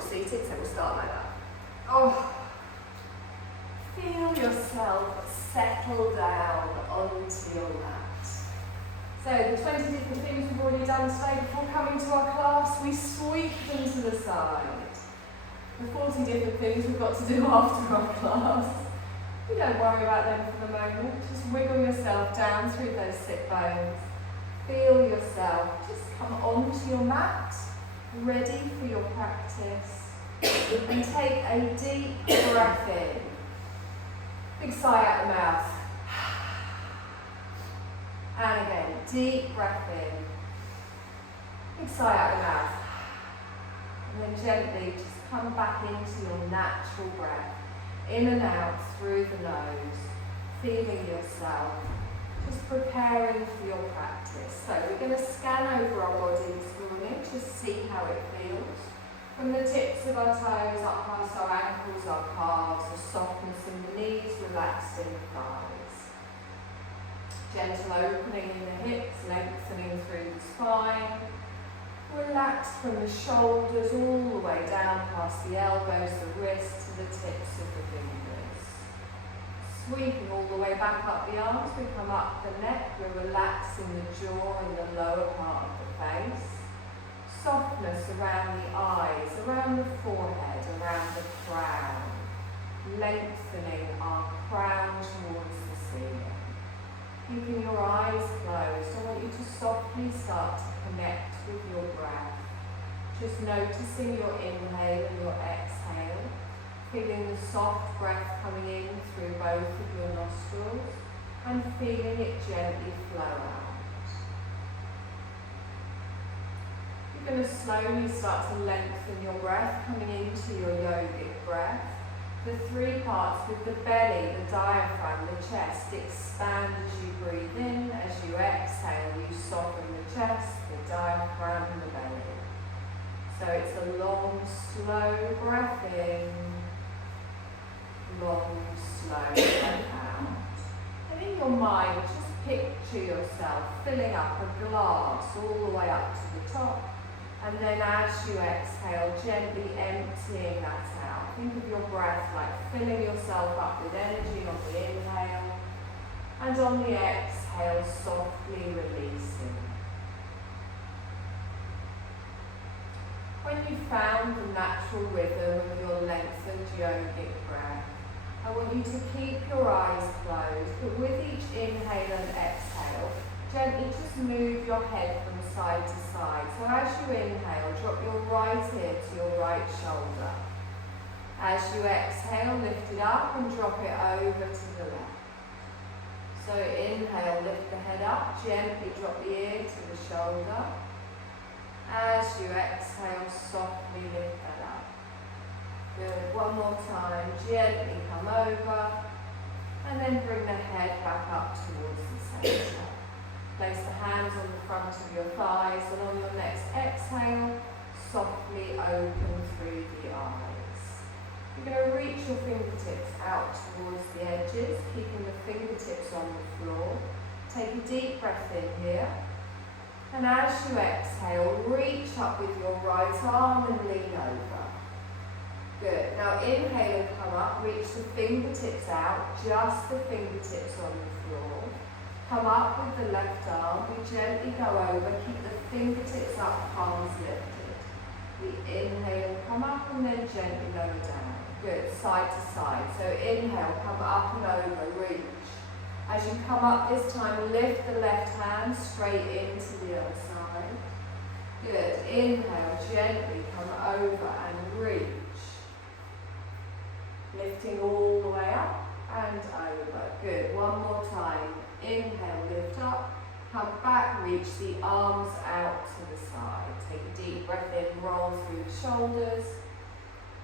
you're seated, so we'll start like that. Oh, feel yourself settle down onto your mat. So the 20 different things we've already done today before coming to our class, we sweep them to the side. The 40 different things we've got to do after our class, you don't worry about them for the moment. Just wiggle yourself down through those sit bones. Feel yourself just come onto your mat, ready for your practice. And take a deep breath in. Big sigh out the mouth. And again, deep breath in. Big sigh out the mouth. And then gently just come back into your natural breath. In and out through the nose. Feeling yourself. Just preparing for your practice. So we're going to scan over our body this morning, just see how it feels. From the tips of our toes up past our ankles, our calves, the softness in the knees, relaxing thighs. Gentle opening in the hips, lengthening through the spine. Relax from the shoulders all the way down past the elbows, the wrists to the tips of the fingers. Sweeping all the way back up the arms, we come up the neck, we're relaxing the jaw and the lower part of the face. Softness around the eyes, around the forehead, around the crown. Lengthening our crown towards the ceiling. Keeping your eyes closed, I want you to softly start to connect with your breath. Just noticing your inhale and your exhale. Feeling the soft breath coming in through both of your nostrils and feeling it gently flow out. You're going to slowly start to lengthen your breath coming into your yogic breath. The three parts with the belly, the diaphragm, the chest expand as you breathe in. As you exhale, you soften the chest, the diaphragm and the belly. So it's a long, slow breath in, long, slow breath out. And in your mind, just picture yourself filling up a glass all the way up to the top. And then as you exhale, gently emptying that out. Think of your breath like filling yourself up with energy on the inhale. And on the exhale, softly releasing. When you've found the natural rhythm of your lengthened yogic breath, I want you to keep your eyes closed, but with each inhale and exhale, gently just move your head from side to side. So as you inhale, drop your right ear to your right shoulder. As you exhale, lift it up and drop it over to the left. So inhale, lift the head up, gently drop the ear to the shoulder. As you exhale, softly lift that up. Good, one more time, gently come over and then bring the head back up towards the centre. Place the hands on the front of your thighs and on your next exhale, softly open through the eyes. You're going to reach your fingertips out towards the edges, keeping the fingertips on the floor. Take a deep breath in here. And as you exhale, reach up with your right arm and lean over. Good. Now inhale and come up, reach the fingertips out, just the fingertips on the floor. Come up with the left arm, we gently go over, keep the fingertips up, palms lifted. We inhale, come up and then gently lower down. Good, side to side. So inhale, come up and over, reach. As you come up this time, lift the left hand straight into the other side. Good, inhale, gently come over and reach. Lifting all the way up and over. Good, one more time. Inhale, lift up, come back, reach the arms out to the side. Take a deep breath in, roll through the shoulders.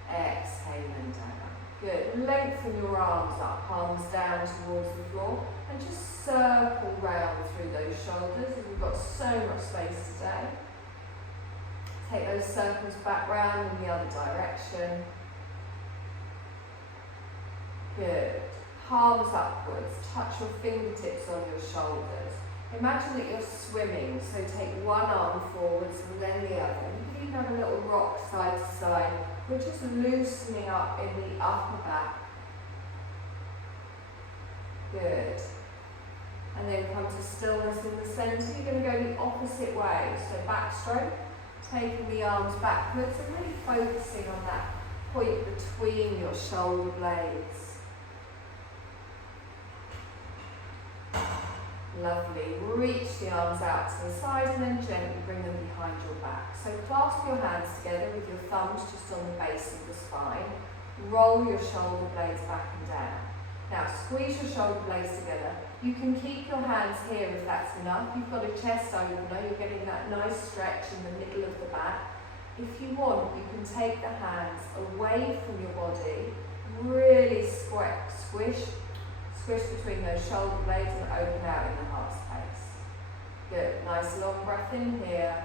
Exhale and down. Good, lengthen your arms up, palms down towards the floor. And just circle round through those shoulders as we've got so much space today. Take those circles back round in the other direction. Good. Palms upwards, touch your fingertips on your shoulders. Imagine that you're swimming, so take one arm forwards and then the other. You can even have a little rock side to side. We're just loosening up in the upper back. Good. And then come to stillness in the centre. You're going to go the opposite way. So backstroke, taking the arms backwards and really focusing on that point between your shoulder blades. Lovely. Reach the arms out to the side and then gently bring them behind your back. So clasp your hands together with your thumbs just on the base of the spine. Roll your shoulder blades back and down. Now squeeze your shoulder blades together. You can keep your hands here if that's enough. You've got a chest opener, you're getting that nice stretch in the middle of the back. If you want, you can take the hands away from your body, really squish between those shoulder blades and open out in the heart space. Good, nice long breath in here.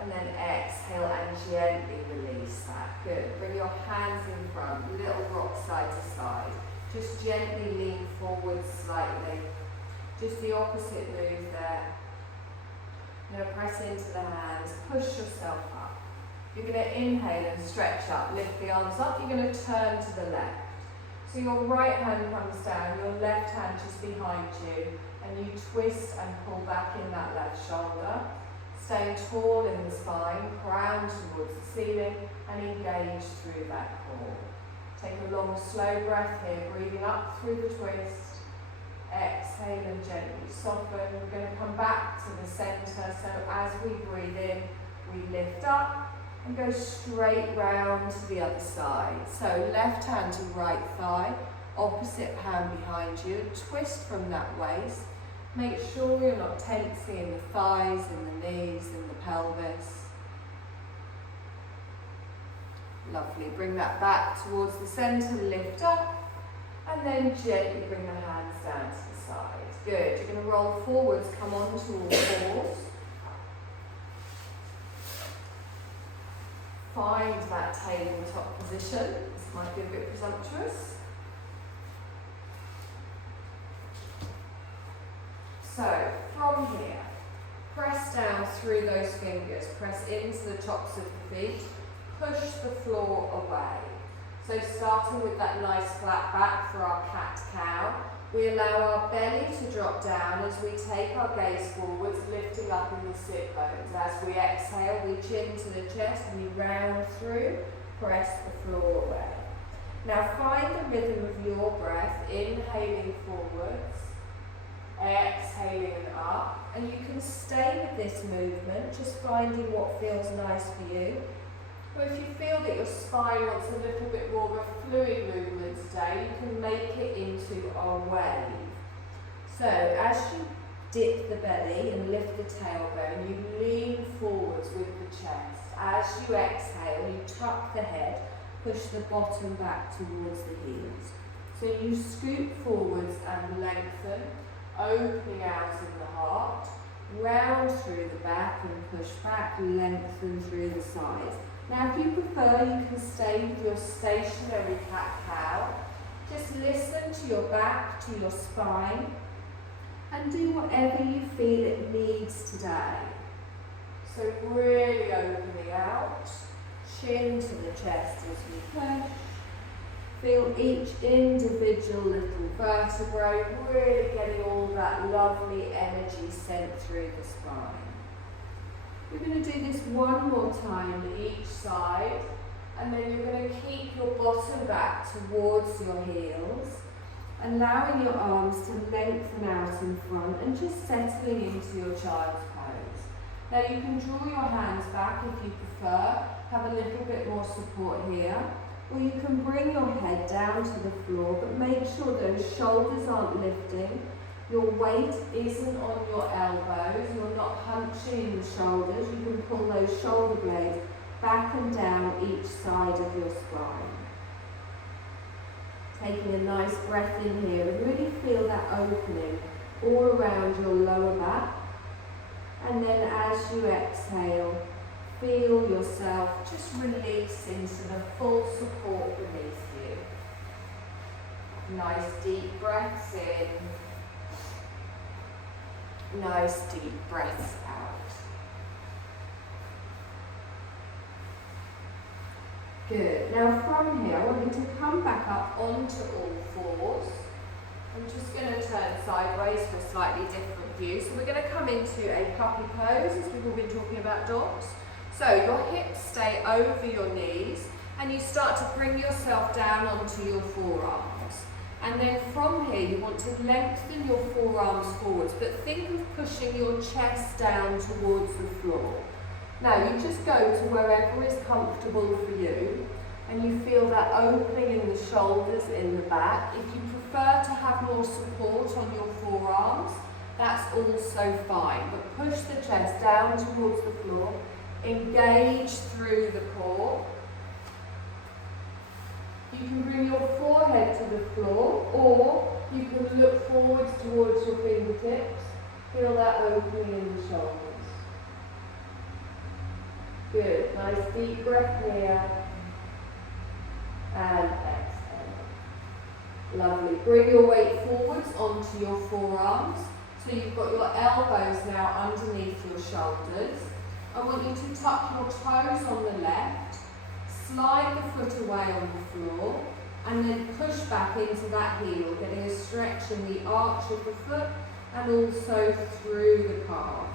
And then exhale and gently release that. Good, bring your hands in front, little rock side to side. Just gently lean forward slightly. Just the opposite move there. Now press into the hands, push yourself up. You're going to inhale and stretch up, lift the arms up. You're going to turn to the left. So your right hand comes down, your left hand just behind you, and you twist and pull back in that left shoulder. Staying tall in the spine, crown towards the ceiling, and engage through that core. Take a long, slow breath here, breathing up through the twist. Exhale and gently soften. We're going to come back to the centre, so as we breathe in, we lift up and go straight round to the other side. So left hand to right thigh, opposite hand behind you, twist from that waist. Make sure you're not tensing in the thighs, in the knees, in the pelvis. Lovely, bring that back towards the centre, lift up, and then gently bring the hands down to the side. Good, you're going to roll forwards, come on to all fours. Find that tabletop position. This might be a bit presumptuous. So, from here, press down through those fingers, press into the tops of the feet, push the floor away. So starting with that nice flat back for our cat-cow, we allow our belly to drop down as we take our gaze forwards, lifting up in the sit bones. As we exhale, we chin to the chest, we round through, press the floor away. Now find the rhythm of your breath, inhaling forwards, exhaling and up, and you can stay with this movement, just finding what feels nice for you. Or if you feel that your spine wants a little bit more of a fluid movement today, you can make it into our wave. So as you dip the belly and lift the tailbone, you lean forwards with the chest. As you exhale, you tuck the head, push the bottom back towards the heels. So you scoop forwards and lengthen, opening out in the heart, round through the back and push back, lengthen through the sides. Now if you prefer, you can stay with your stationary cat-cow. Just listen to your back, to your spine, and do whatever you feel it needs today. So really opening out, chin to the chest as we push. Feel each individual little vertebrae, really getting all that lovely energy sent through the spine. We're going to do this one more time each side, and then you're going to keep your bottom back towards your heels, allowing your arms to lengthen out in front and just settling into your child's pose. Now you can draw your hands back if you prefer, have a little bit more support here, or you can bring your head down to the floor, but make sure those shoulders aren't lifting. Your weight isn't on your elbows, you're not hunching the shoulders. You can pull those shoulder blades back and down each side of your spine. Taking a nice breath in here and really feel that opening all around your lower back. And then as you exhale, feel yourself just release into the full support beneath you. Nice deep breaths in. Nice deep breaths out. Good. Now from here, I want you to come back up onto all fours. I'm just going to turn sideways for a slightly different view. So we're going to come into a puppy pose, as we've all been talking about dogs. So your hips stay over your knees, and you start to bring yourself down onto your forearms. And then from here, you want to lengthen your forearms forwards, but think of pushing your chest down towards the floor. Now you just go to wherever is comfortable for you, and you feel that opening in the shoulders in the back. If you prefer to have more support on your forearms, that's also fine, but push the chest down towards the floor, engage through the core. You can bring your forehead to the floor, or you can look forwards towards your fingertips. Feel that opening in the shoulders. Good. Nice deep breath here. And exhale. Lovely. Bring your weight forwards onto your forearms. So you've got your elbows now underneath your shoulders. I want you to tuck your toes on the left. Slide the foot away on the floor, and then push back into that heel, getting a stretch in the arch of the foot and also through the calf.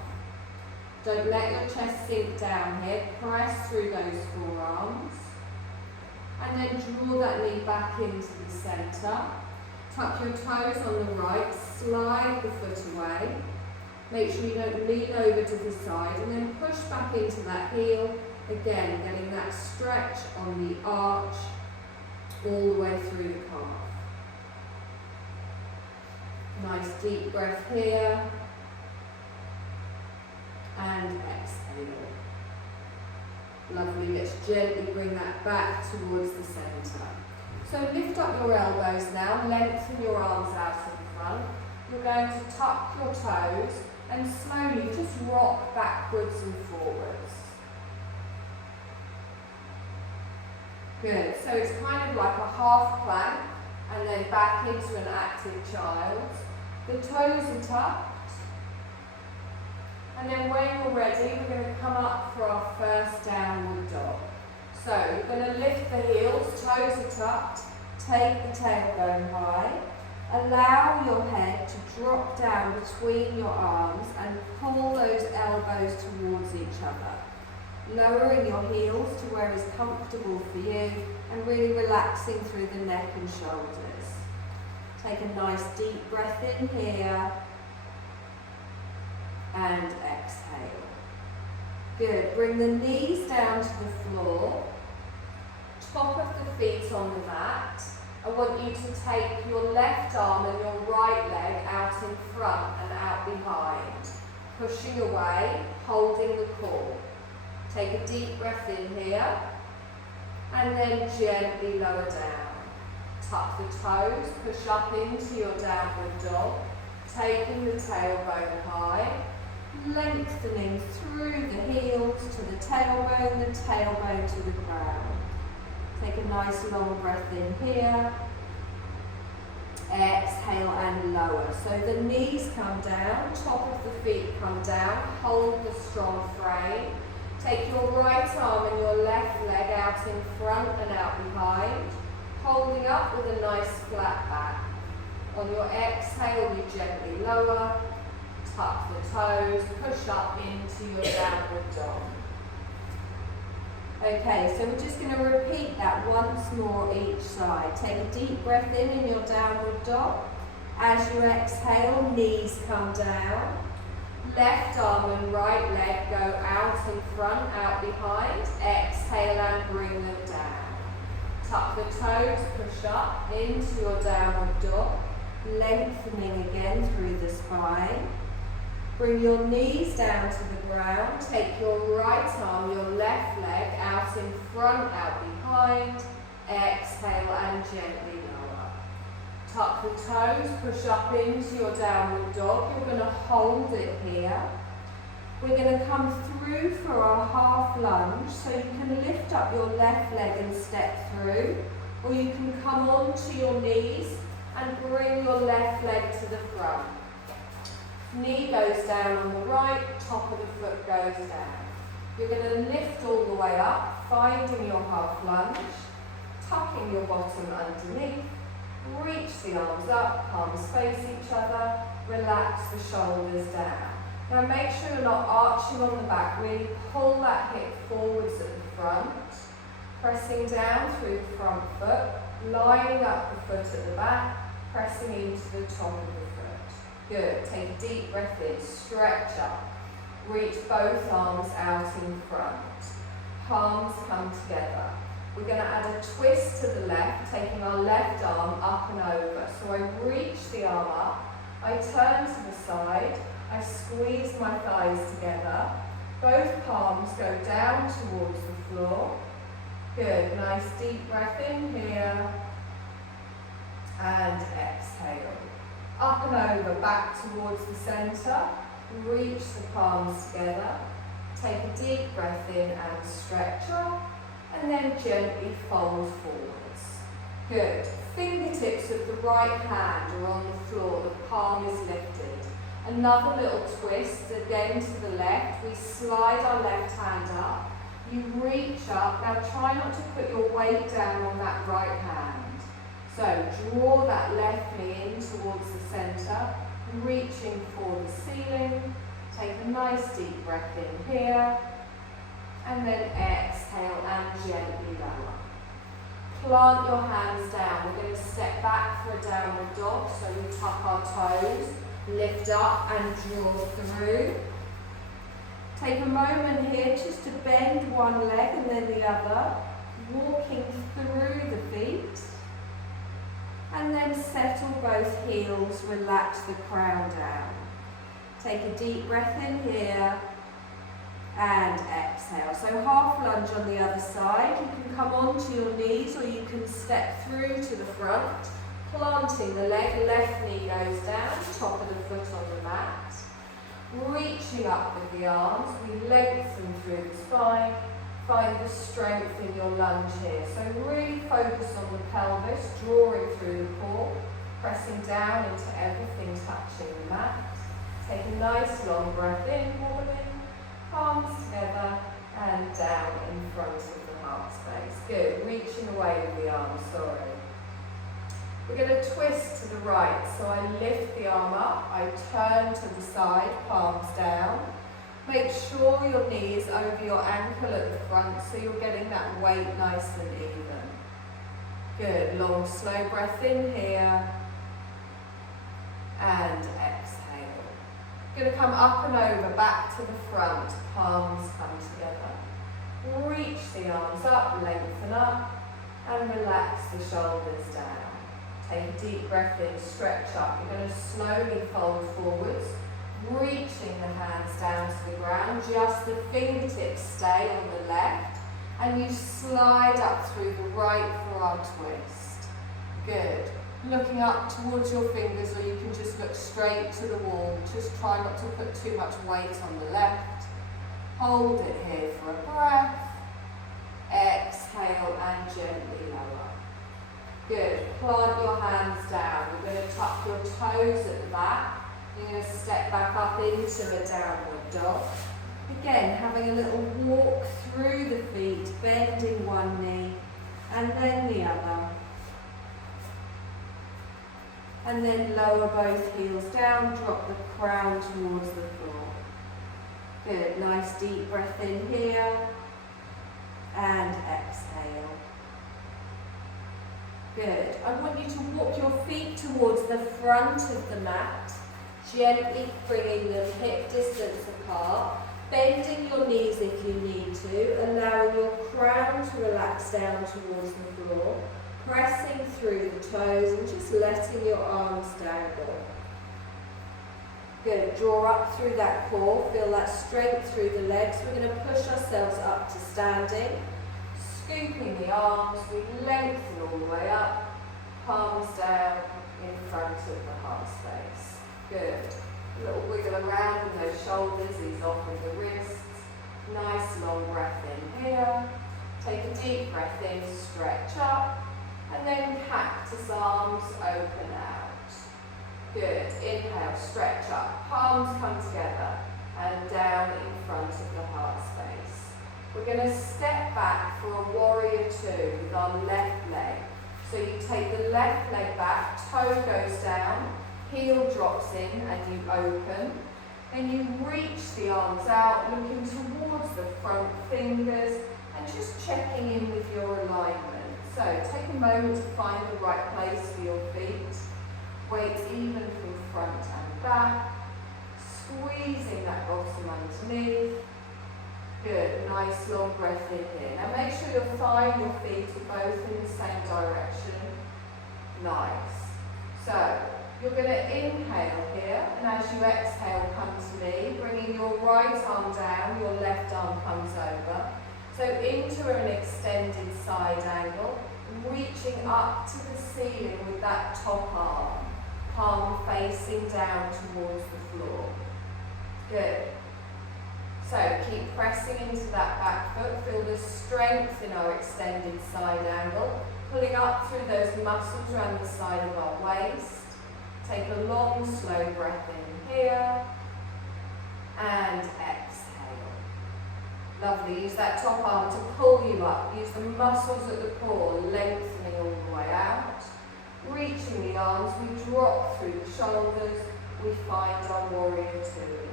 Don't let your chest sink down here, press through those forearms, and then draw that knee back into the centre. Tuck your toes on the right, slide the foot away, make sure you don't lean over to the side, and then push back into that heel. Again, getting that stretch on the arch all the way through the calf. Nice deep breath here. And exhale. Lovely. Let's gently bring that back towards the centre. So lift up your elbows now, lengthen your arms out in front. You're going to tuck your toes and slowly just rock backwards and forwards. Good, so it's kind of like a half plank and then back into an active child. The toes are tucked. And then when you're ready, we're going to come up for our first downward dog. So you're going to lift the heels, toes are tucked, take the tailbone high. Allow your head to drop down between your arms and pull those elbows towards each other. Lowering your heels to where is comfortable for you and really relaxing through the neck and shoulders. Take a nice deep breath in here and exhale. Good. Bring the knees down to the floor, top of the feet on the mat. I want you to take your left arm and your right leg out in front and out behind, pushing away, holding the core. Take a deep breath in here, and then gently lower down. Tuck the toes, push up into your downward dog, taking the tailbone high, lengthening through the heels to the tailbone to the ground. Take a nice long breath in here. Exhale and lower. So the knees come down, top of the feet come down, hold the strong frame. Take your right arm and your left leg out in front and out behind, holding up with a nice flat back. On your exhale, you gently lower, tuck the toes, push up into your downward dog. Okay, so we're just going to repeat that once more each side. Take a deep breath in your downward dog. As you exhale, knees come down. Left arm and right leg go out in front, out behind. Exhale and bring them down. Tuck the toes, push up into your downward dog. Lengthening again through the spine. Bring your knees down to the ground. Take your right arm, your left leg out in front, out behind. Exhale and gently lower. Tuck the toes, push up into your downward dog. You're going to hold it here. We're going to come through for our half lunge, so you can lift up your left leg and step through, or you can come onto your knees and bring your left leg to the front. Knee goes down on the right, top of the foot goes down. You're going to lift all the way up, finding your half lunge, tucking your bottom underneath, reach the arms up, palms face each other, relax the shoulders down. Now make sure you're not arching on the back, really pull that hip forwards at the front, pressing down through the front foot, lining up the foot at the back, pressing into the top of the foot. Good, take a deep breath in, stretch up, reach both arms out in front, palms come together. We're going to add a twist to the left, taking our left arm up and over. So I reach the arm up, I turn to the side, I squeeze my thighs together, both palms go down towards the floor. Good, nice deep breath in here, and exhale. Up and over, back towards the centre, reach the palms together, take a deep breath in and stretch up, and then gently fold forwards. Good. Fingertips of the right hand are on the floor, the palm is lifted. Another little twist, again to the left. We slide our left hand up. You reach up. Now try not to put your weight down on that right hand. So draw that left knee in towards the centre, reaching for the ceiling. Take a nice deep breath in here. And then exhale and gently lower. Plant your hands down. We're going to step back for a downward dog. So we tuck our toes, lift up and draw through. Take a moment here just to bend one leg and then the other, walking through the feet. And then settle both heels, relax the crown down. Take a deep breath in here. And exhale. So half lunge on the other side. You can come onto your knees or you can step through to the front, planting the leg, left knee goes down, top of the foot on the mat. Reaching up with the arms, we lengthen through the spine, find the strength in your lunge here. So really focus on the pelvis, drawing through the core, pressing down into everything touching the mat. Take a nice long breath in, warming. Palms together and down in front of the heart space. Good, reaching away with the arm, sorry. We're going to twist to the right, so I lift the arm up, I turn to the side, palms down. Make sure your knee is over your ankle at the front so you're getting that weight nice and even. Good, long slow breath in here and exhale. Going to come up and over, back to the front, palms come together. Reach the arms up, lengthen up, and relax the shoulders down. Take a deep breath in, stretch up. You're going to slowly fold forwards, reaching the hands down to the ground. Just the fingertips stay on the left, and you slide up through the right forearm twist. Good. Looking up towards your fingers, or you can just look straight to the wall. Just try not to put too much weight on the left. Hold it here for a breath. Exhale and gently lower. Good. Plant your hands down. You're going to tuck your toes at the back. You're going to step back up into a downward dog. Again, having a little walk through the feet, bending one knee and then the other. And then lower both heels down, drop the crown towards the floor. Good, nice deep breath in here and exhale. Good, I want you to walk your feet towards the front of the mat, gently bringing them hip distance apart, bending your knees if you need to, allowing your crown to relax down towards the floor. Pressing through the toes and just letting your arms dangle. Good, draw up through that core, feel that strength through the legs. We're going to push ourselves up to standing. Scooping the arms, we lengthen all the way up, palms down in front of the heart space. Good, a little wiggle around with those shoulders, ease off with the wrists. Nice long breath in here. Take a deep breath in, stretch up. And then cactus arms, open out. Good. Inhale, stretch up. Palms of the heart space. We're going to step back for a warrior two with our left leg. So you take the left leg back, toe goes down, heel drops in and you open. Then you reach the arms out, looking towards the front fingers and just checking in with your alignment. So take a moment to find the right place for your feet. Weight even from front and back. Squeezing that bottom underneath. Good, nice long breath in here. Now make sure your thigh and your feet are both in the same direction. Nice. So, you're going to inhale here, and as you exhale, come to me, bringing your right arm down, your left arm comes over. So into an extended side angle, reaching up to the ceiling with that top arm, palm facing down towards the floor. Good. So keep pressing into that back foot, feel the strength in our extended side angle, pulling up through those muscles around the side of our waist. Take a long, slow breath in here, and exhale. Lovely, use that top arm to pull you up, use the muscles at the core, lengthening all the way out. Reaching the arms, we drop through the shoulders, we find our warrior two again.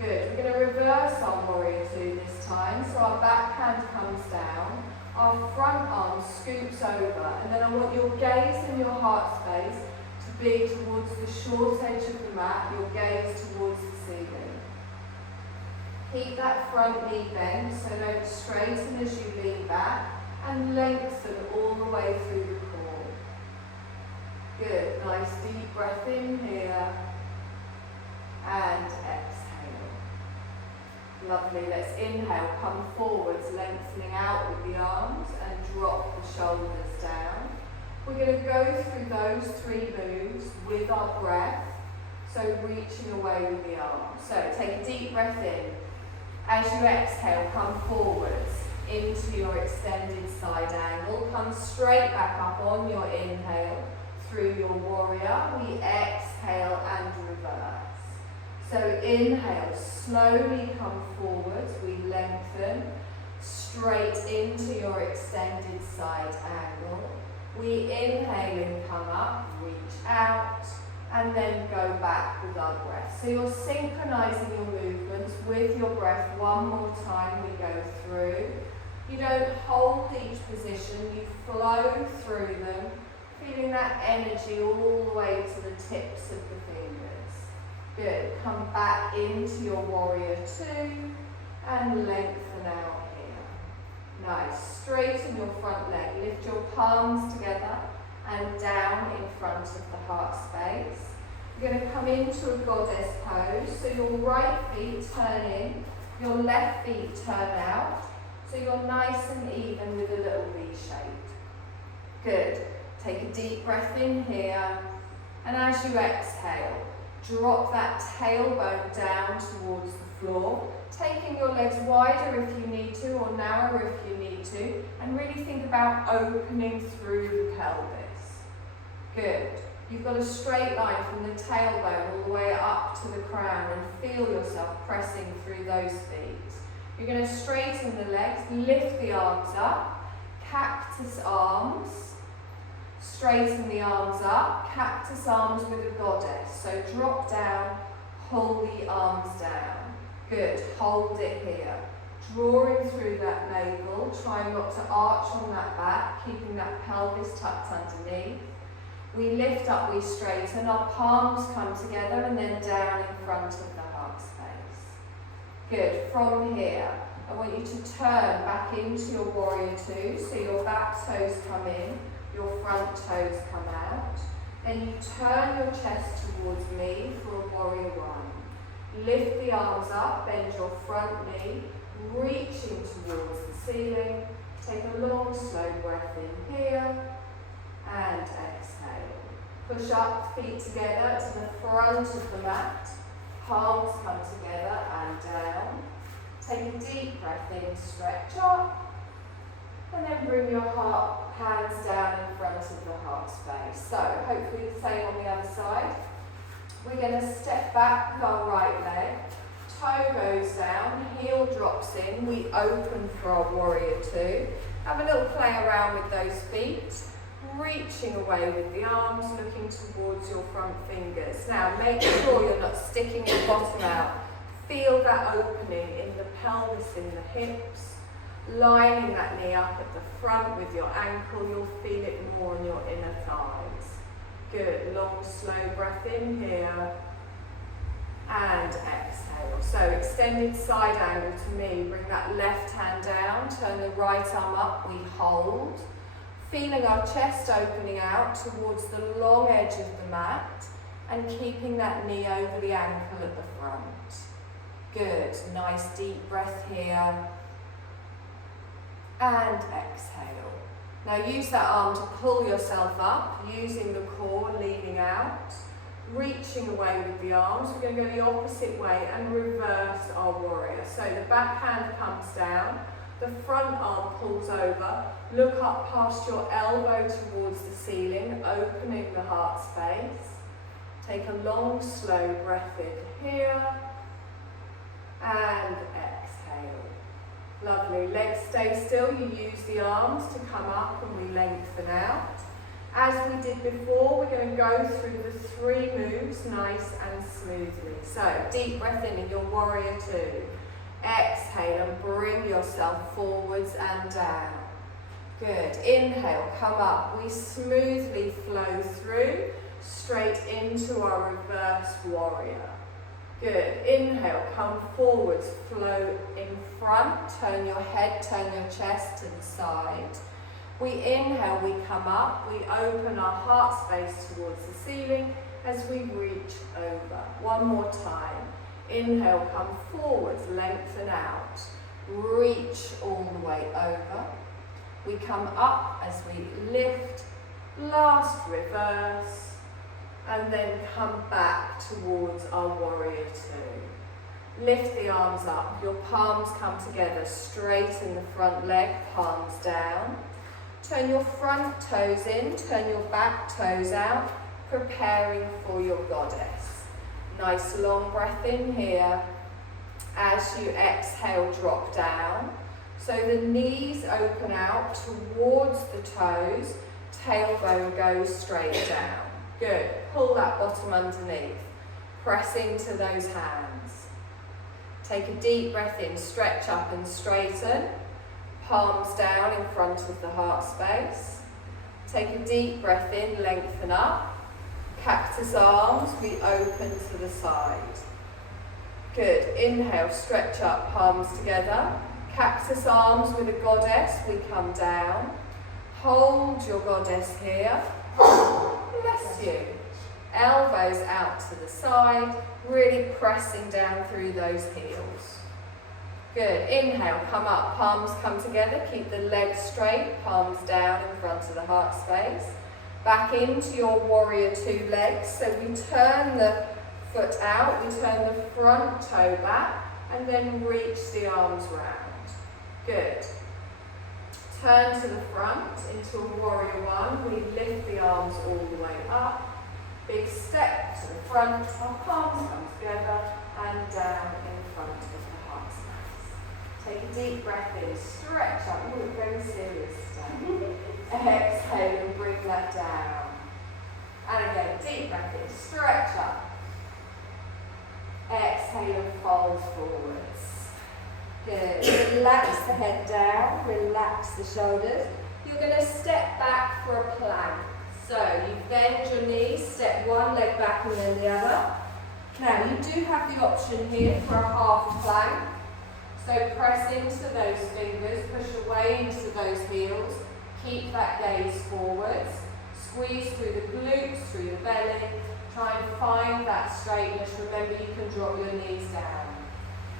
Good, we're going to reverse our warrior two this time, so our back hand comes down, our front arm scoops over, and then I want your gaze and your heart space to be towards the short edge of the mat, your gaze towards the ceiling. Keep that front knee bent, so note straighten as you lean back, and lengthen all the way through the core. Good, nice deep breath in here, and exhale. Lovely, let's inhale, come forwards, lengthening out with the arms and drop the shoulders down. We're going to go through those three moves with our breath, so reaching away with the arms. So take a deep breath in. As you exhale, come forwards into your extended side angle. Come straight back up on your inhale through your warrior. We exhale and reverse. So inhale, slowly come forwards, we lengthen, straight into your extended side angle. We inhale and come up, reach out, and then go back with our breath. So you're synchronizing your movements with your breath one more time we go through. You don't hold each position, you flow through them, feeling that energy all the way to the tips of the fingers. Good, come back into your warrior two and lengthen out here. Nice, straighten your front leg, lift your palms together and down in front of the heart space. You're going to come into a goddess pose, so your right feet turn in, your left feet turn out, so you're nice and even with a little V shape. Good, take a deep breath in here, and as you exhale, drop that tailbone down towards the floor, taking your legs wider if you need to, or narrower if you need to, and really think about opening through the pelvis. Good. You've got a straight line from the tailbone all the way up to the crown, and feel yourself pressing through those feet. You're going to straighten the legs, lift the arms up, cactus arms. Straighten the arms up, cactus arms with a goddess. So drop down, pull the arms down. Good, hold it here. Drawing through that navel, trying not to arch on that back, keeping that pelvis tucked underneath. We lift up, we straighten, our palms come together and then down in front of the heart space. Good, from here, I want you to turn back into your warrior two, so your back toes come in, your front toes come out. Then you turn your chest towards me for a warrior one. Lift the arms up, bend your front knee, reaching towards the ceiling. Take a long, slow breath in here, and exhale. Push up, feet together to the front of the mat. Palms come together and down. Take a deep breath in, stretch up. And then bring your hands down in front of the heart space. So hopefully the same on the other side. We're going to step back with our right leg. Toe goes down, blocks in, we open for our warrior two. Have a little play around with those feet, reaching away with the arms, looking towards your front fingers. Now make sure you're not sticking your bottom out. Feel that opening in the pelvis, in the hips, lining that knee up at the front with your ankle. You'll feel it more in your inner thighs. Good, long slow breath in here and exhale. So extended side angle to me, bring that left hand down, turn the right arm up, we hold. Feeling our chest opening out towards the long edge of the mat and keeping that knee over the ankle at the front. Good, nice deep breath here and exhale. Now use that arm to pull yourself up, using the core, leaning out, reaching away with the arms. We're going to go the opposite way and reverse our warrior. So the back hand comes down, the front arm pulls over, look up past your elbow towards the ceiling, opening the heart space. Take a long, slow breath in here and exhale. Lovely. Legs stay still. You use the arms to come up and we lengthen out. As we did before, we're going to go through the 3 moves nice and smoothly. So deep breath in your warrior two. Exhale and bring yourself forwards and down. Good. Inhale, come up. We smoothly flow through, straight into our reverse warrior. Good. Inhale, come forwards, flow in front, turn your head, turn your chest to the side. We inhale, we come up, we open our heart space towards the ceiling as we reach over. One more time. Inhale, come forwards, lengthen out. Reach all the way over. We come up as we lift, last reverse. And then come back towards our warrior two. Lift the arms up, your palms come together, straighten the front leg, palms down. Turn your front toes in, turn your back toes out, preparing for your goddess. Nice long breath in here. As you exhale, drop down. So the knees open out towards the toes, tailbone goes straight down. Good. Pull that bottom underneath. Press into those hands. Take a deep breath in. Stretch up and straighten. Palms down in front of the heart space. Take a deep breath in. Lengthen up. Cactus arms. We open to the side. Good. Inhale. Stretch up. Palms together. Cactus arms with a goddess. We come down. Hold your goddess here. Bless you. Elbows out to the side, really pressing down through those heels. Good. Inhale, come up, palms come together, keep the legs straight, palms down in front of the heart space. Back into your warrior two legs. So we turn the foot out, we turn the front toe back, and then reach the arms round. Good. Turn to the front into a warrior one. We lift the arms all the way up. Big step to the front. Our palms come together and down in front of the heart space. Take a deep breath in. Stretch up. You look very serious today. Exhale and bring that down. And again, deep breath in. Stretch up. Exhale and fold forwards. Good. Relax the head down, relax the shoulders. You're going to step back for a plank. So you bend your knees, step one leg back and then the other. Now you do have the option here for a half plank. So press into those fingers, push away into those heels. Keep that gaze forwards. Squeeze through the glutes, through the belly. Try and find that straightness. Remember, you can drop your knees down.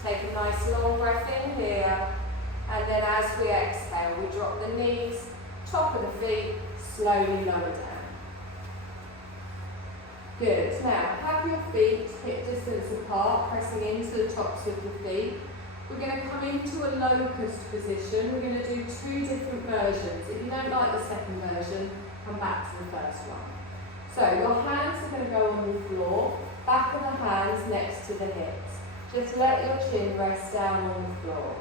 Take a nice long breath in here, and then as we exhale, we drop the knees, top of the feet, slowly lower down. Good. Now, have your feet hip distance apart, pressing into the tops of the feet. We're going to come into a locust position. We're going to do 2 different versions. If you don't like the second version, come back to the first one. So your hands are going to go on the floor, back of the hands next to the hips. Just let your chin rest down on the floor.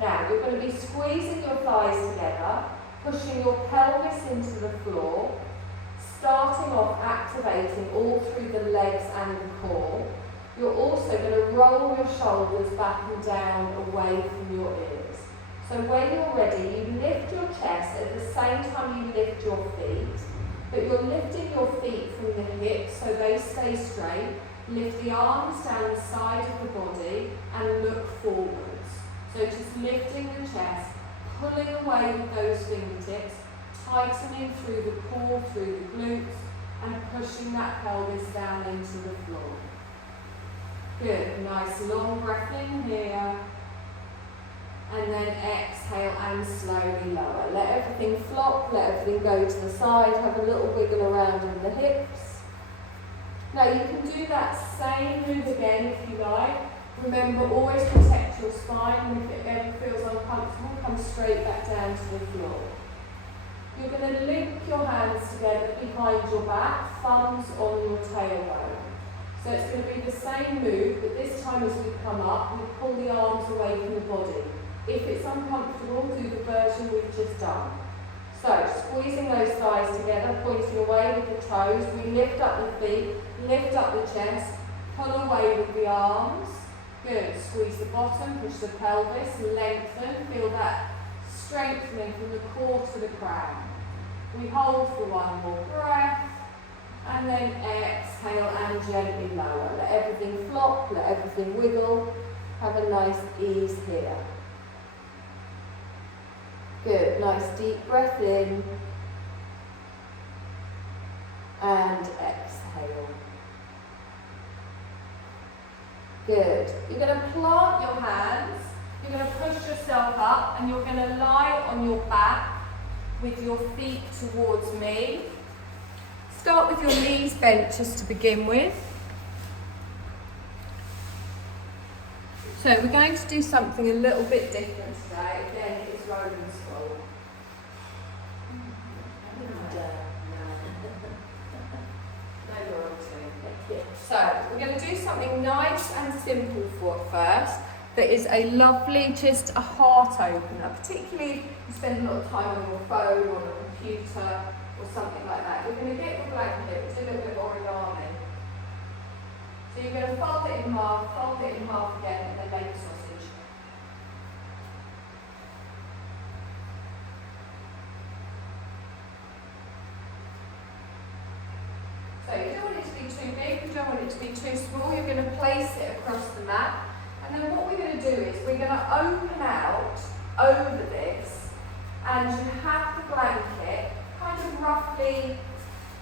Now, you're going to be squeezing your thighs together, pushing your pelvis into the floor, starting off activating all through the legs and the core. You're also going to roll your shoulders back and down away from your ears. So when you're ready, you lift your chest at the same time you lift your feet, but you're lifting your feet from the hips so they stay straight. Lift the arms down the side of the body and look forwards. So just lifting the chest, pulling away with those fingertips, tightening through the core, through the glutes, and pushing that pelvis down into the floor. Good, nice long breath in here. And then exhale and slowly lower. Let everything flop, let everything go to the side, have a little wiggle around in the hips. Now you can do that same move again if you like. Remember, always protect your spine, and if it ever feels uncomfortable, come straight back down to the floor. You're going to link your hands together behind your back, thumbs on your tailbone. So it's going to be the same move, but this time as we come up, we pull the arms away from the body. If it's uncomfortable, do the version we've just done. So, squeezing those thighs together, pointing away with the toes, we lift up the feet, lift up the chest, pull away with the arms. Good, squeeze the bottom, push the pelvis, lengthen, feel that strengthening from the core to the crown. We hold for one more breath, and then exhale and gently lower. Let everything flop, let everything wiggle, have a nice ease here. Good, nice deep breath in and exhale. Good. You're going to plant your hands, you're going to push yourself up, and you're going to lie on your back with your feet towards me. Start with your knees bent just to begin with. So we're going to do something a little bit different today. Again, it's Roman's fault. No loyalty. So we're going to do something nice and simple for first. That is a lovely, just a heart opener. Particularly if you spend a lot of time on your phone or on a computer or something like that. You're going to get your blanket, do a little bit of origami. So you're going to fold it in half again, and then make a sausage. So you don't want it to be too big, you don't want it to be too small. You're going to place it across the mat. And then what we're going to do is we're going to open out over this, and you have the blanket kind of roughly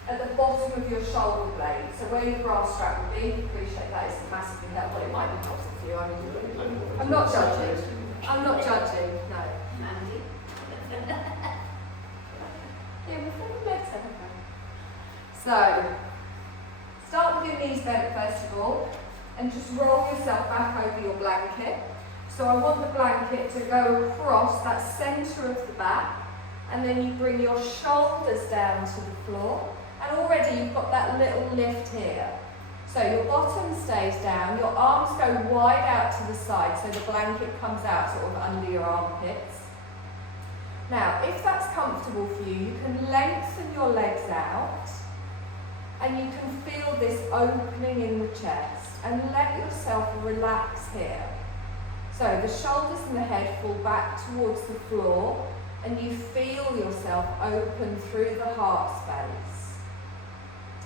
at the bottom of your shoulder blade, so where your bra strap would be. Appreciate that isn't massively helpful. It might be helpful for you. I'm not judging. I'm not judging. No. Mandy. Yeah, we're feeling better. So, start with your knees bent first of all, and just roll yourself back over your blanket. So I want the blanket to go across that centre of the back, and then you bring your shoulders down to the floor. And already you've got that little lift here. So your bottom stays down, your arms go wide out to the side, so the blanket comes out sort of under your armpits. Now, if that's comfortable for you, you can lengthen your legs out, and you can feel this opening in the chest, and let yourself relax here. So the shoulders and the head fall back towards the floor, and you feel yourself open through the heart space.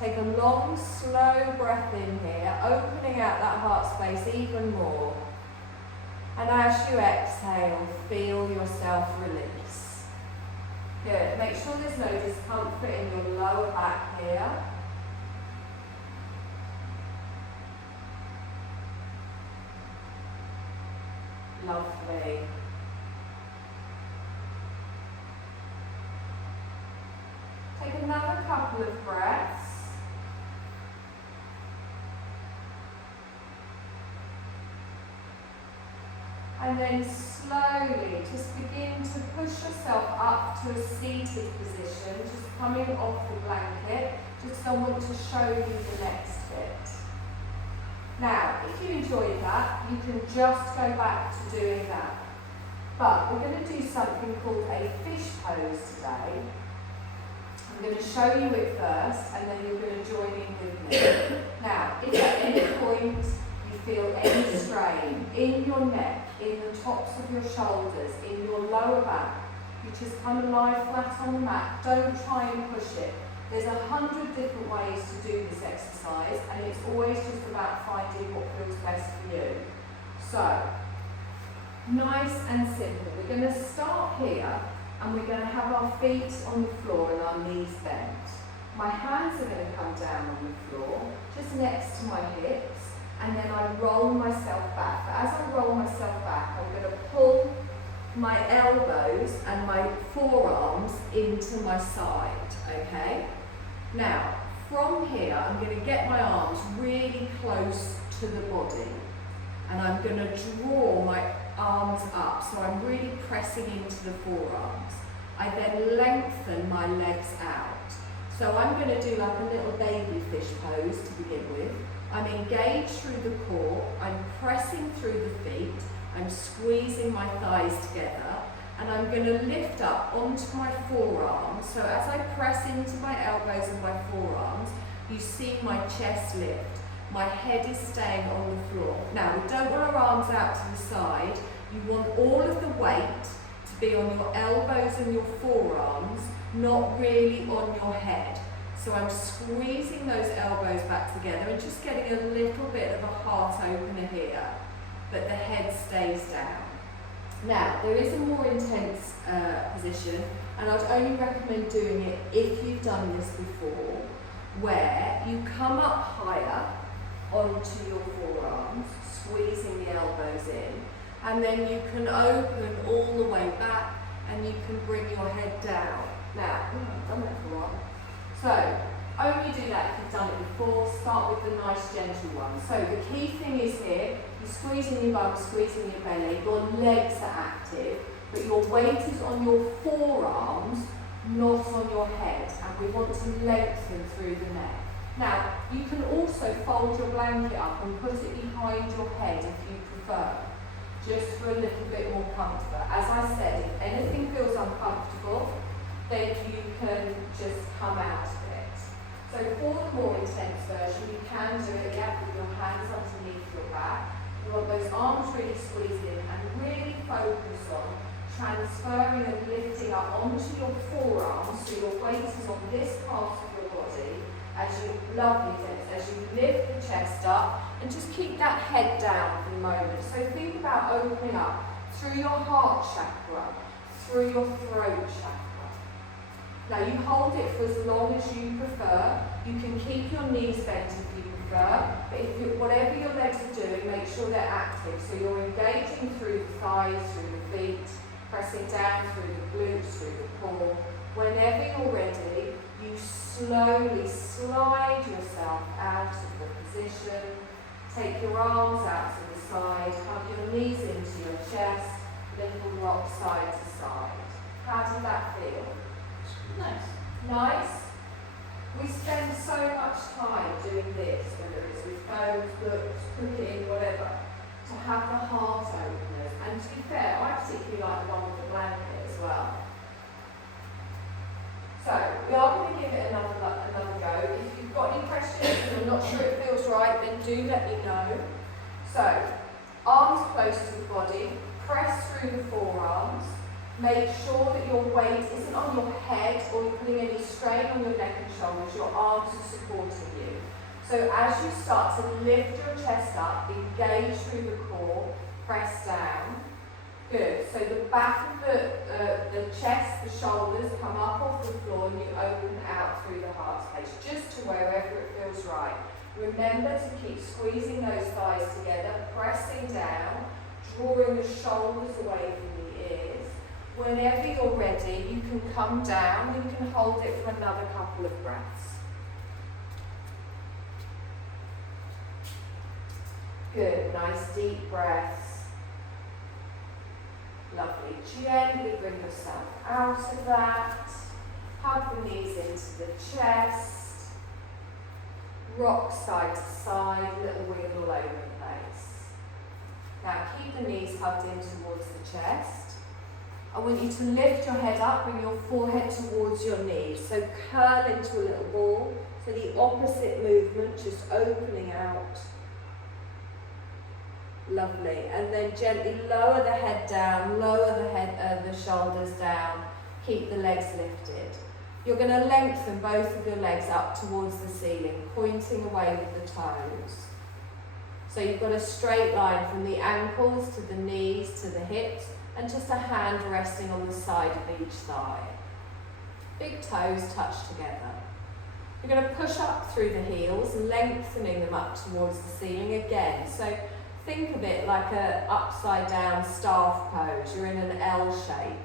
Take a long, slow breath in here, opening out that heart space even more. And as you exhale, feel yourself release. Good. Make sure there's no discomfort in your lower back here. Lovely. Take another couple of breaths. And then slowly just begin to push yourself up to a seated position, just coming off the blanket. Just I want to show you the next bit. Now, if you enjoyed that, you can just go back to doing that. But we're going to do something called a fish pose today. I'm going to show you it first, and then you're going to join in with me. Now, if at any point you feel any strain in your neck, in the tops of your shoulders, in your lower back, you just come and lie flat on the mat. Don't try and push it. There's 100 different ways to do this exercise, and it's always just about finding what feels best for you. So, nice and simple. We're going to start here, and we're going to have our feet on the floor and our knees bent. My hands are going to come down on the floor, just next to my hips, and then I roll myself back. But as I roll myself back, I'm going to pull my elbows and my forearms into my side, okay? Now, from here, I'm going to get my arms really close to the body, and I'm going to draw my arms up, so I'm really pressing into the forearms. I then lengthen my legs out. So I'm going to do like a little baby fish pose to begin with. I'm engaged through the core, I'm pressing through the feet, I'm squeezing my thighs together, and I'm going to lift up onto my forearms. So as I press into my elbows and my forearms, you see my chest lift. My head is staying on the floor. Now, we don't want our arms out to the side. You want all of the weight to be on your elbows and your forearms, not really on your head. So I'm squeezing those elbows back together and just getting a little bit of a heart opener here, but the head stays down. Now, there is a more intense position, and I'd only recommend doing it if you've done this before, where you come up higher onto your forearms, squeezing the elbows in, and then you can open all the way back, and you can bring your head down. Now, I've done that for a while. So, only do that if you've done it before. Start with the nice gentle one. So the key thing is here, you're squeezing your bum, squeezing your belly, your legs are active, but your weight is on your forearms, not on your head, and we want to lengthen through the neck. Now, you can also fold your blanket up and put it behind your head if you prefer, just for a little bit more comfort. As I said, if anything feels uncomfortable, then you can just come out of it. So for the more intense version, you can do it again with your hands underneath your back. You want those arms really squeezed in and really focus on transferring and lifting up onto your forearms, so your weight is on this part of your body as you lift the chest up, and just keep that head down for the moment. So think about opening up through your heart chakra, through your throat chakra. Now you hold it for as long as you prefer. You can keep your knees bent if you prefer, but whatever your legs are doing, make sure they're active. So you're engaging through the thighs, through the feet, pressing down through the glutes, through the core. Whenever you're ready, you slowly slide yourself out of the position. Take your arms out to the side, hug your knees into your chest, little rock side to side. How did that feel? Nice. Nice? We spend so much time doing this, whether it's with phones, books, cooking, whatever, to have the heart openers. And to be fair, I particularly like the one with the blanket as well. So, we are going to give it another go. If you've got any questions and you're not sure it feels right, then do let me know. So, arms close to the body, press through the forearms. Make sure that your weight isn't on your head or you're putting any strain on your neck and shoulders. Your arms are supporting you. So as you start to lift your chest up, engage through the core, press down. Good. So the back of the chest, the shoulders come up off the floor and you open out through the heart space, just to wherever it feels right. Remember to keep squeezing those thighs together, pressing down, drawing the shoulders away from the ears. Whenever you're ready, you can come down, you can hold it for another couple of breaths. Good, nice deep breaths. Lovely. Gently bring yourself out of that. Hug the knees into the chest. Rock side to side, little wiggle all over the place. Now keep the knees hugged in towards the chest. I want you to lift your head up, bring your forehead towards your knees. So curl into a little ball. So the opposite movement, just opening out. Lovely. And then gently lower the head down, lower the shoulders down. Keep the legs lifted. You're going to lengthen both of your legs up towards the ceiling, pointing away with the toes. So you've got a straight line from the ankles to the knees to the hips, and just a hand resting on the side of each thigh. Big toes touch together. You're going to push up through the heels, lengthening them up towards the ceiling again. So think of it like an upside down staff pose. You're in an L shape.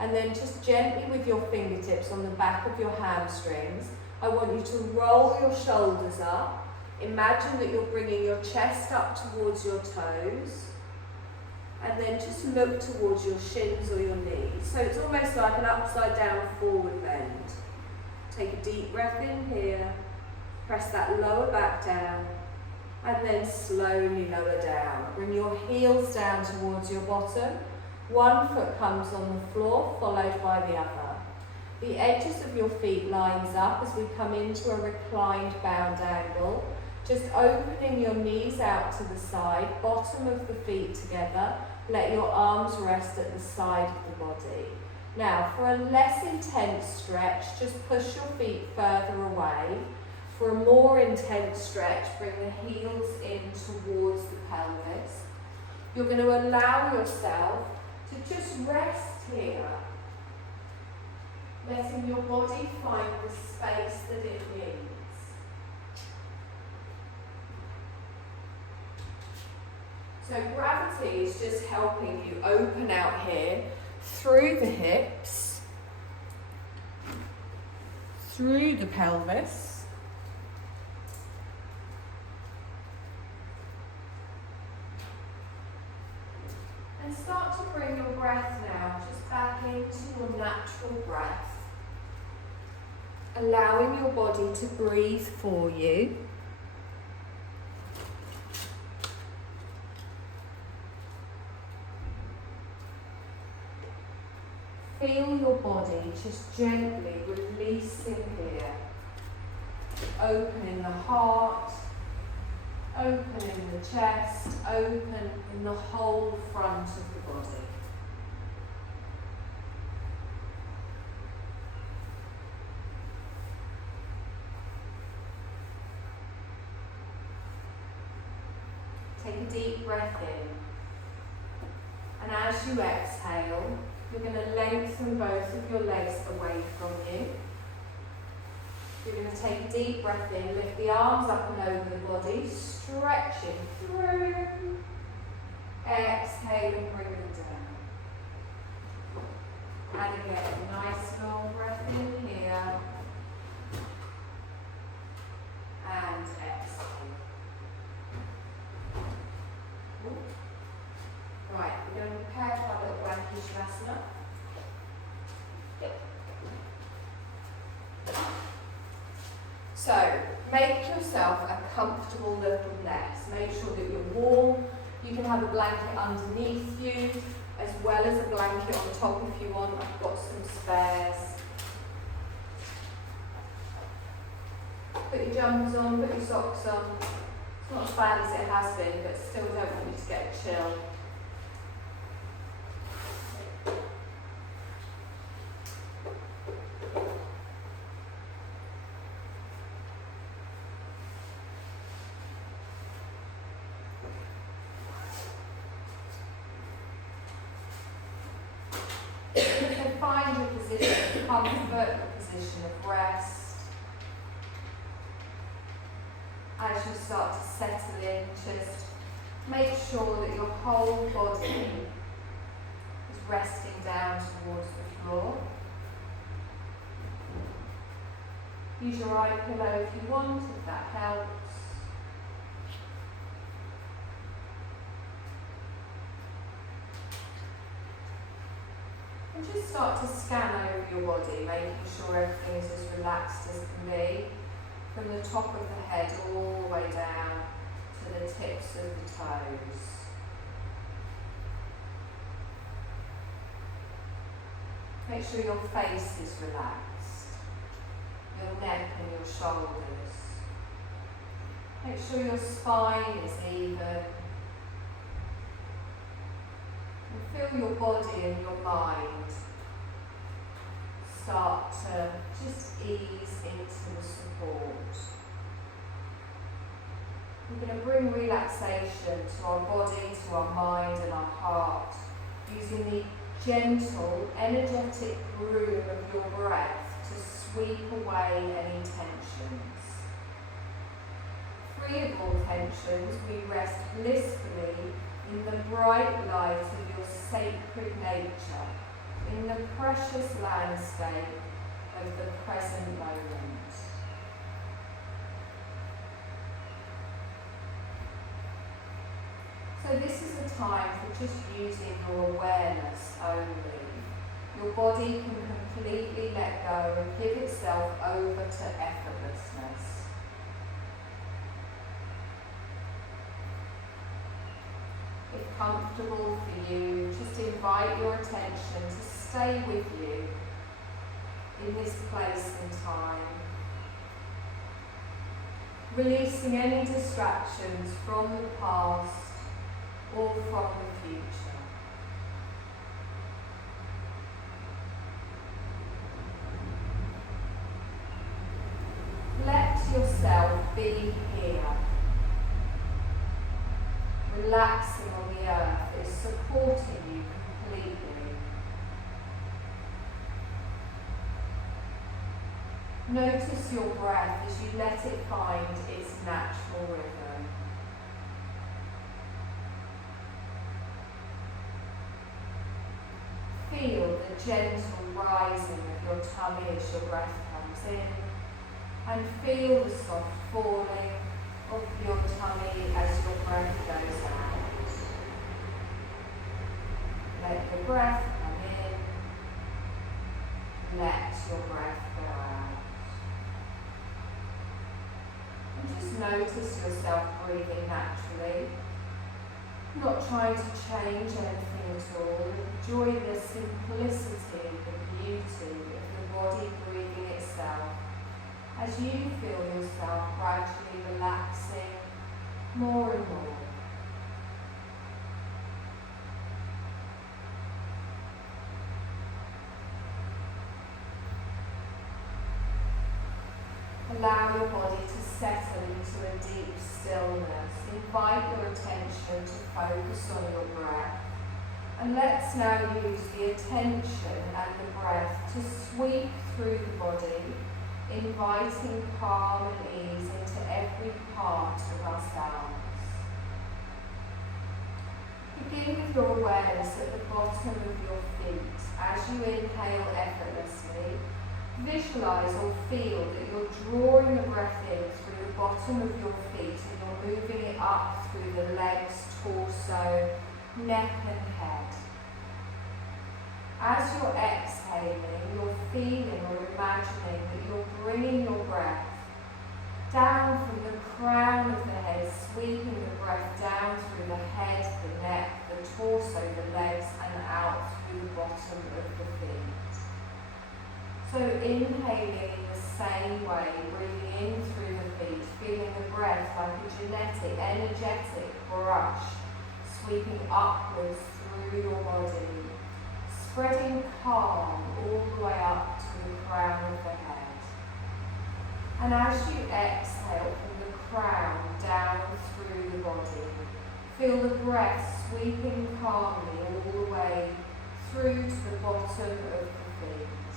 And then just gently with your fingertips on the back of your hamstrings, I want you to roll your shoulders up. Imagine that you're bringing your chest up towards your toes. And then just look towards your shins or your knees. So it's almost like an upside down forward bend. Take a deep breath in here. Press that lower back down. And then slowly lower down. Bring your heels down towards your bottom. One foot comes on the floor, followed by the other. The edges of your feet lines up as we come into a reclined bound angle. Just opening your knees out to the side, bottom of the feet together. Let your arms rest at the side of the body. Now, for a less intense stretch, just push your feet further away. For a more intense stretch, bring the heels in towards the pelvis. You're going to allow yourself to just rest here, letting your body find the space that it needs. So gravity is just helping you open out here through the hips, through the pelvis. And start to bring your breath now just back into your natural breath. Allowing your body to breathe for you. Feel your body just gently releasing here. Opening the heart, opening the chest, open in the whole front of the body. Take a deep breath in. And as you exhale, you're going to lengthen both of your legs away from you. You're going to take a deep breath in, lift the arms up and over the body, stretching through. Exhale and bring them down. And again, nice long breath in here. And exhale. Right, we're going to prepare for our little Blanky Shavasana. So, make yourself a comfortable little nest. Make sure that you're warm. You can have a blanket underneath you, as well as a blanket on top if you want. I've got some spares. Put your jumpers on, put your socks on. It's not as bad as it has been, but still don't want you to get a chill. Find your position of comfort, your position of rest. As you start to settle in, just make sure that your whole body is resting down towards the floor. Use your eye pillow if you want, if that helps. And just start to scan over your body, making sure everything is as relaxed as can be. from the top of the head all the way down to the tips of the toes. Make sure your face is relaxed, your neck and your shoulders. Make sure your spine is even. And feel your body and your mind start to just ease into the support. We're going to bring relaxation to our body, to our mind and our heart, using the gentle, energetic groove of your breath to sweep away any tensions. Free of all tensions, we rest blissfully in the bright light of your sacred nature, in the precious landscape of the present moment. So this is a time for just using your awareness only. Your body can completely let go and give itself over to effortlessness. If comfortable for you, just invite your attention to stay with you in this place and time, releasing any distractions from the past or from the future. Let yourself be here, relaxing on the earth that is supporting you completely. Notice your breath as you let it find its natural rhythm. Feel the gentle rising of your tummy as your breath comes in, and feel the soft falling of your tummy as your breath goes out. Let the breath come in, let your breath go out. And just notice yourself breathing naturally, not trying to change anything at all. Enjoy the simplicity, the beauty of the body breathing itself as you feel yourself gradually relaxing more and more. Allow your body to settle into a deep stillness. Invite your attention to focus on your breath. And let's now use the attention and the breath to sweep through the body, inviting calm and ease into every part of ourselves. Begin with your awareness at the bottom of your feet. As you inhale effortlessly, visualize or feel that you're drawing the breath in through the bottom of your feet and you're moving it up through the legs, torso, neck and head. As you're exhaling, you're feeling or imagining that you're bringing your breath down from the crown of the head, sweeping the breath down through the head, the neck, the torso, the legs, and out through the bottom of the feet. So inhaling in the same way, breathing in through the feet, feeling the breath like a genetic, energetic brush sweeping upwards through your body, spreading calm all the way up to the crown of the head. And as you exhale from the crown down through the body, feel the breath sweeping calmly all the way through to the bottom of the feet.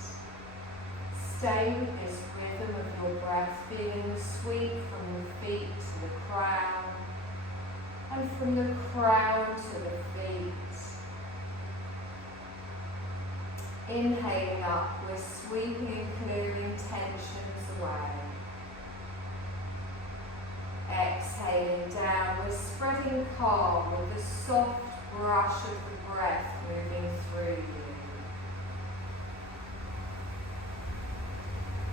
Stay with this rhythm of your breath, feeling the sweep from the feet to the crown, and from the crown to the feet. Inhaling up, we're sweeping and clearing tensions away. Exhaling down, we're spreading calm with the soft brush of the breath moving through you.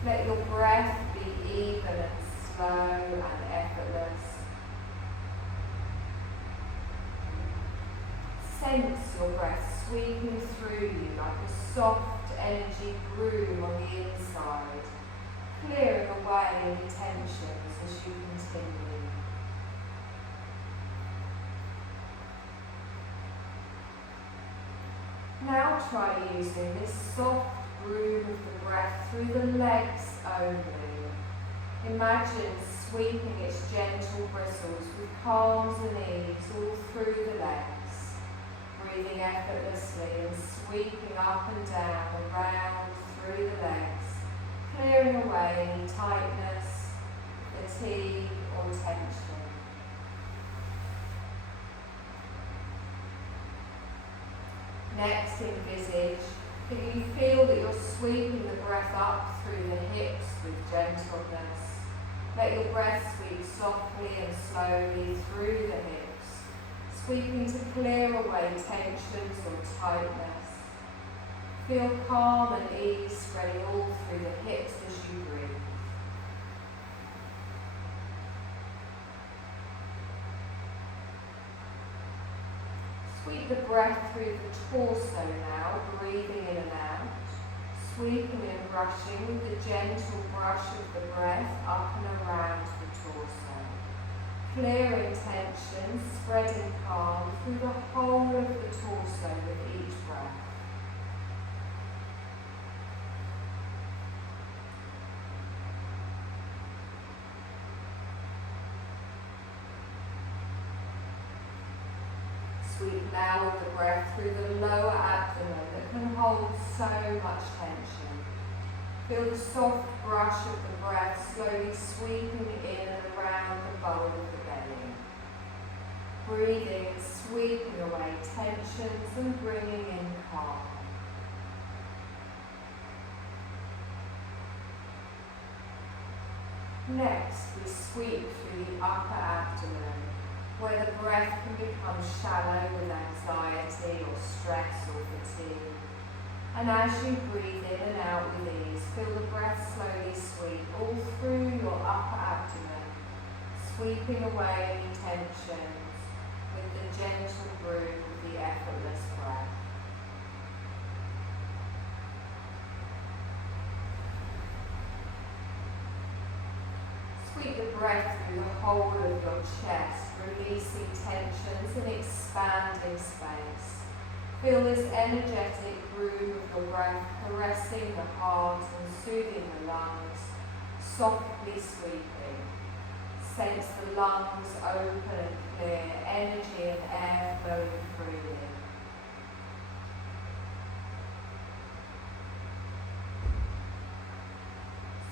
Let your breath be even and slow and effortless. Sense your breath sweeping through you like a soft energy broom on the inside, clearing away any tensions as you continue. Now try using this soft broom of the breath through the legs only. Imagine sweeping its gentle bristles with calms and ease all through the legs, breathing effortlessly and sweeping up and down, around through the legs, clearing away any tightness, fatigue or tension. Next, envisage that you feel that you're sweeping the breath up through the hips with gentleness. Let your breath sweep softly and slowly through the hips, sweeping to clear away tensions or tightness. Feel calm and ease spreading all through the hips as you breathe. Sweep the breath through the torso now, breathing in and out, sweeping and brushing with the gentle brush of the breath up and around the torso, clearing tension, spreading calm through the whole of the torso with each breath. Sweep now with the breath through the lower abdomen that can hold so much tension. Feel the soft brush of the breath slowly sweeping in and around the bowl of the belly. Breathing, sweeping away tensions and bringing in calm. Next, we sweep through the upper abdomen, where the breath can become shallow with anxiety or stress or fatigue. And as you breathe in and out with ease, feel the breath slowly sweep all through your upper abdomen, sweeping away any tensions with the gentle broom of the effortless breath. Sweep the breath through the whole of your chest, releasing tensions and expanding space. Feel this energetic groove of your breath caressing the heart and soothing the lungs, softly sweeping. Sense the lungs open and clear, energy and air flowing freely.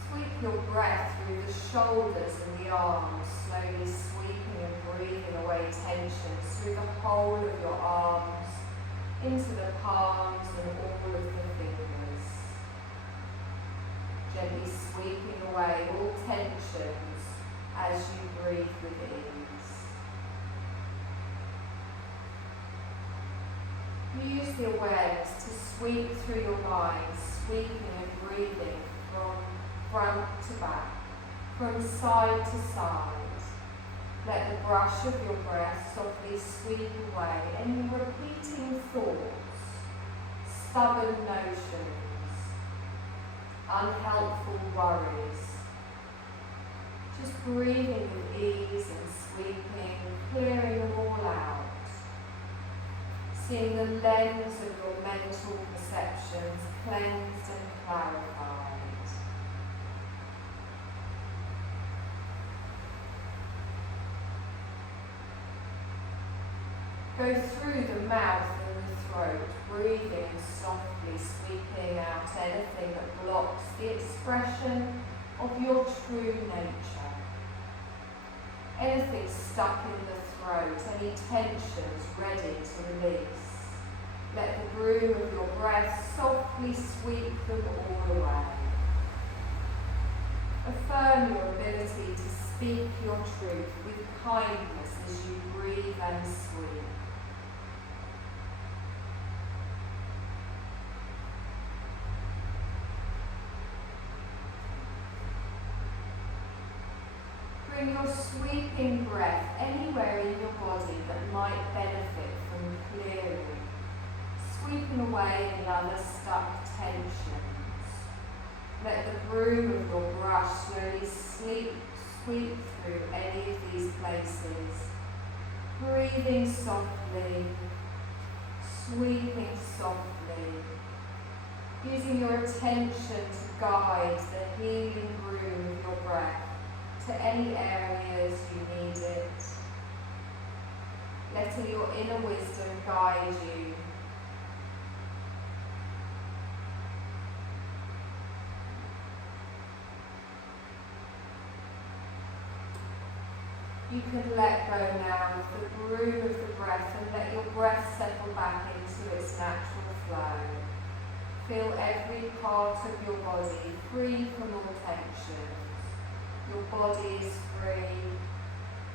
Sweep your breath through the shoulders and the arms, slowly sweeping and breathing away tensions through the whole of your arms, into the palms and all of the fingers. Gently sweeping away all tensions as you breathe with ease. Use the awareness to sweep through your mind, sweeping and breathing from front to back, from side to side. Let the brush of your breath softly sweep away any repeating thoughts, stubborn notions, unhelpful worries. Just breathing with ease and sweeping, clearing them all out. Seeing the lens of your mental perceptions cleansed and clarified. Go through the mouth and the throat, breathing softly, sweeping out anything that blocks the expression of your true nature. Anything stuck in the throat, any tensions ready to release. Let the broom of your breath softly sweep them all away. Affirm your ability to speak your truth with kindness as you breathe and sweep. bring your sweeping breath anywhere in your body that might benefit from clearing, sweeping away any other stuck tensions. Let the broom of your brush slowly sweep through any of these places, breathing softly, sweeping softly, using your attention to guide the healing broom of your breath to any areas you need it, letting your inner wisdom guide you. You can let go now of the broom of the breath and let your breath settle back into its natural flow. Feel every part of your body free from all tensions. Your body is free,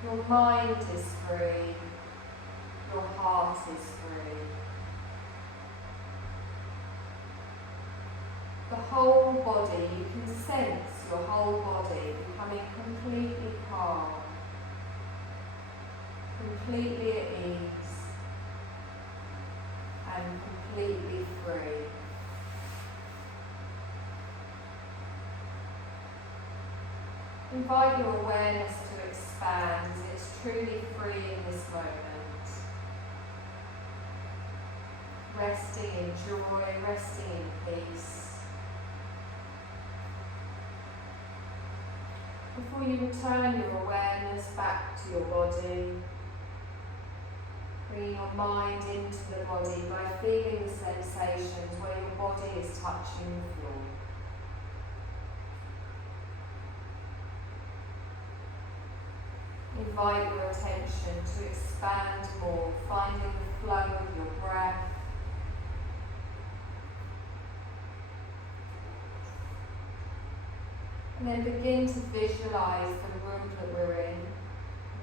your mind is free, your heart is free. The whole body, you can sense your whole body becoming completely calm, completely at ease, and completely free. Invite your awareness to expand as it's truly free in this moment. Resting in joy, resting in peace. Before you return your awareness back to your body, bring your mind into the body by feeling the sensations where your body is touching the floor. Invite your attention to expand more, finding the flow of your breath. And then begin to visualize the room that we're in,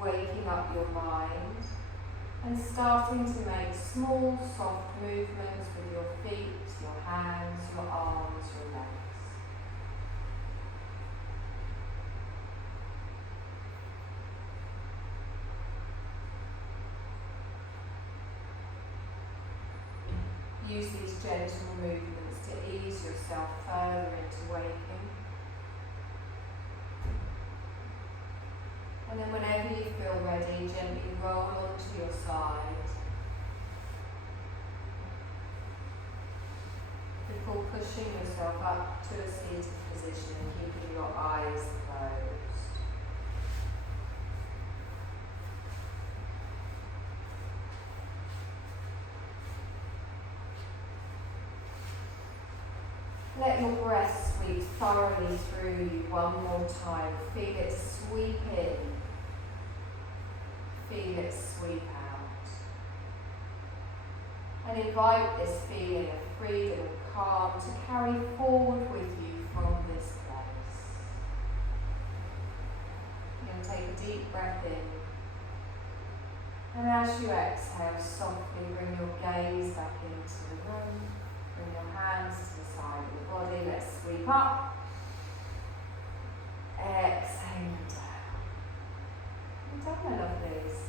waking up your mind and starting to make small, soft movements with your feet, your hands, your arms, your legs. Use these gentle movements to ease yourself further into waking. And then whenever you feel ready, gently roll onto your side before pushing yourself up to a seated position and keeping your eyes closed. Let your breath sweep thoroughly through you one more time. Feel it sweep in. Feel it sweep out. And invite this feeling of freedom and calm to carry forward with you from this place. You're going to take a deep breath in. And as you exhale, softly bring your gaze back into the room. Bring your hands to the side of the body. Let's sweep up. Exhale down. You've done my lovelies.